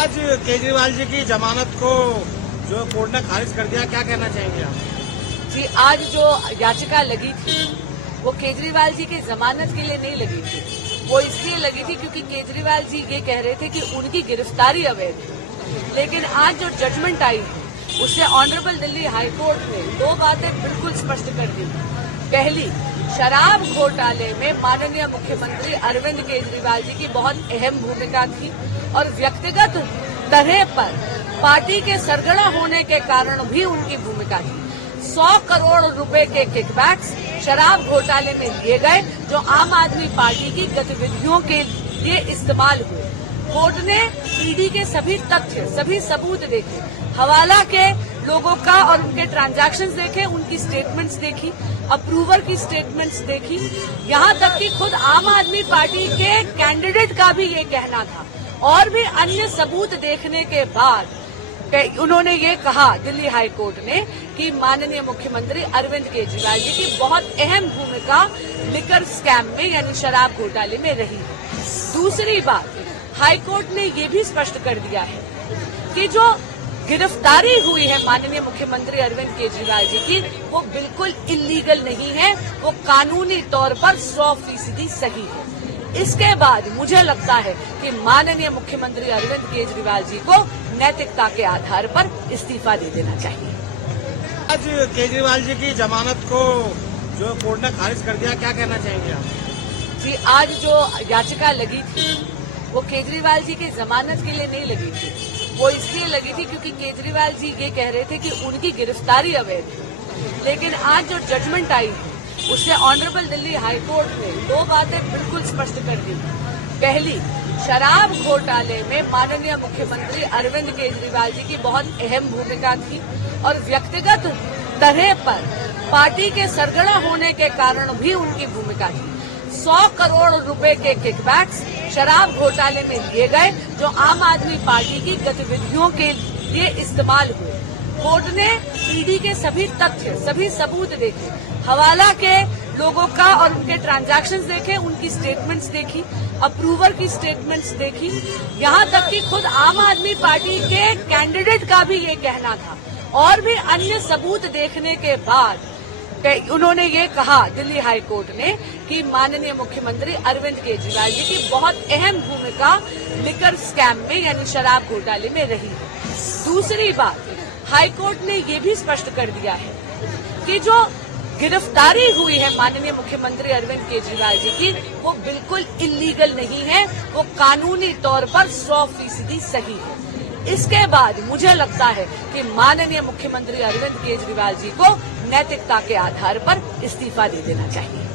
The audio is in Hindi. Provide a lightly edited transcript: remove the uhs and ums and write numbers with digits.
आज केजरीवाल जी की जमानत को जो कोर्ट ने खारिज कर दिया, क्या कहना चाहेंगे आप? जी, आज जो याचिका लगी थी वो केजरीवाल जी की जमानत के लिए नहीं लगी थी। वो इसलिए लगी थी क्योंकि केजरीवाल जी ये कह रहे थे कि उनकी गिरफ्तारी अवैध है। लेकिन आज जो जजमेंट आई उससे ऑनरेबल दिल्ली हाई कोर्ट ने दो बातें बिल्कुल स्पष्ट कर दी। पहली, शराब घोटाले में माननीय मुख्यमंत्री अरविंद केजरीवाल जी की बहुत अहम भूमिका थी और व्यक्तिगत तरह पर पार्टी के सरगना होने के कारण भी उनकी भूमिका थी। 100 करोड़ रुपए के किकबैक्स शराब घोटाले में लिए गए जो आम आदमी पार्टी की गतिविधियों के लिए इस्तेमाल हुए। कोर्ट ने ईडी के सभी तथ्य, सभी सबूत देखे, हवाला के लोगों का और उनके ट्रांजैक्शंस देखे, उनकी स्टेटमेंट्स देखी, अप्रूवर की स्टेटमेंट्स देखी, यहाँ तक कि खुद आम आदमी पार्टी के कैंडिडेट का भी ये कहना था। और भी अन्य सबूत देखने के बाद उन्होंने ये कहा, दिल्ली हाई कोर्ट ने, कि माननीय मुख्यमंत्री अरविंद केजरीवाल जी की बहुत अहम भूमिका लिकर स्कैम में यानी शराब घोटाले में रही है। दूसरी बात, हाई कोर्ट ने ये भी स्पष्ट कर दिया है कि जो गिरफ्तारी हुई है माननीय मुख्यमंत्री अरविंद केजरीवाल जी की, वो बिल्कुल इल्लीगल नहीं है, वो कानूनी तौर पर 100% सही है। इसके बाद मुझे लगता है कि माननीय मुख्यमंत्री अरविंद केजरीवाल जी को नैतिकता के आधार पर इस्तीफा दे देना चाहिए। आज केजरीवाल जी की जमानत को जो कोर्ट ने खारिज कर दिया, क्या कहना चाहेंगे आप? जी, आज जो याचिका लगी थी वो केजरीवाल जी की जमानत के लिए नहीं लगी थी। वो इसलिए लगी थी क्योंकि केजरीवाल जी ये कह रहे थे कि उनकी गिरफ्तारी अवैध है। लेकिन आज जो जजमेंट आई उससे ऑनरेबल दिल्ली हाई कोर्ट ने दो बातें बिल्कुल स्पष्ट कर दी। पहली, शराब घोटाले में माननीय मुख्यमंत्री अरविंद केजरीवाल जी की बहुत अहम भूमिका थी और व्यक्तिगत तरह पर पार्टी के सरगना होने के कारण भी उनकी भूमिका थी। 100 करोड़ रुपए के किकबैक्स शराब घोटाले में लिए गए जो आम आदमी पार्टी की गतिविधियों के लिए इस्तेमाल हुए। कोर्ट ने ईडी के सभी तथ्य, सभी सबूत देखे, हवाला के लोगों का और उनके ट्रांजैक्शंस देखे, उनकी स्टेटमेंट्स देखी, अप्रूवर की स्टेटमेंट्स देखी, यहाँ तक कि खुद आम आदमी पार्टी के कैंडिडेट का भी ये कहना था। और भी अन्य सबूत देखने के बाद उन्होंने ये कहा, दिल्ली हाई कोर्ट ने, कि माननीय मुख्यमंत्री अरविंद केजरीवाल जी की बहुत अहम भूमिका लिकर स्कैम में यानी शराब घोटाले में रही है। दूसरी बात, हाई कोर्ट ने ये भी स्पष्ट कर दिया है कि जो गिरफ्तारी हुई है माननीय मुख्यमंत्री अरविंद केजरीवाल जी की, वो बिल्कुल इल्लीगल नहीं है, वो कानूनी तौर पर 100% सही है। इसके बाद मुझे लगता है कि माननीय मुख्यमंत्री अरविंद केजरीवाल जी को नैतिकता के आधार पर इस्तीफा दे देना चाहिए।